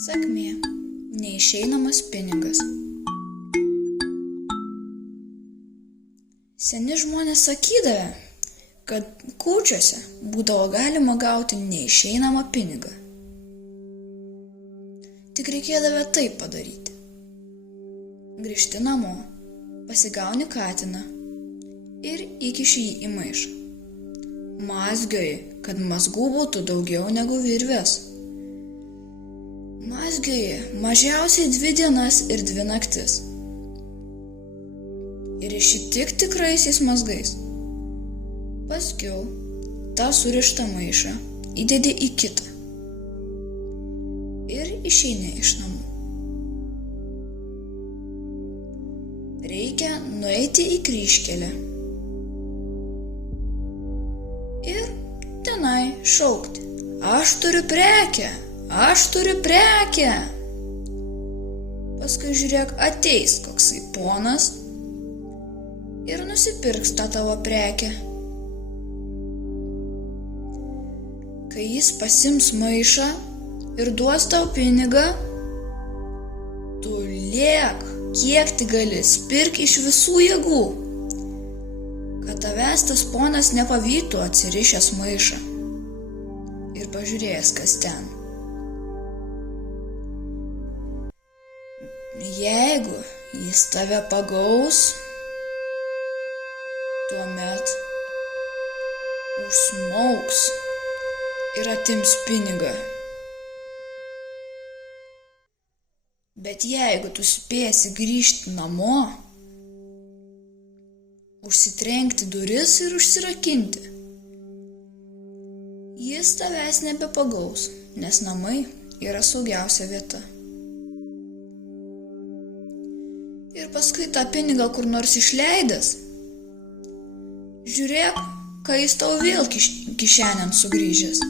Sakmė. Neišeinamas pinigas. Seni žmonės sakydavę, kad kūčiose būdavo galima gauti neišeinamą pinigą. Tik reikėdavo taip padaryti. Grįžti namo, pasigauni katiną ir įkiši jį į maišą. Mazgioji, kad mazgų būtų daugiau negu virvės. Mazgioji mažiausiai 2 dienas ir 2 naktis. Ir iši tik tikraisiais mazgais. Paskiau tą surištą maišą įdedi į kitą. Ir išeini iš namų. Reikia nueiti į kryžkelę. Ir tenai šaukti: aš turiu prekę, aš turiu prekę. Paskui žiūrėk, ateis koksai ponas ir nusipirks tą tavo prekę. Kai jis pasiims maišą ir duos tau pinigą, tu lėk, kiek tik gali, spirk iš visų jėgų, kad tavęs tas ponas nepavytų atsirišęs maišą ir pažiūrėjęs, kas ten. Jeigu jis tave pagaus, tuomet užsmaugs ir atims pinigą. Bet jeigu tu spėsi grįžti namo, užsitrenkti duris ir užsirakinti, jis tavęs nebepagaus, nes namai yra saugiausia vieta. Ir paskui tą pinigą kur nors išleidęs, žiūrėk, kai jis tau vėl kišenėn sugrįžęs.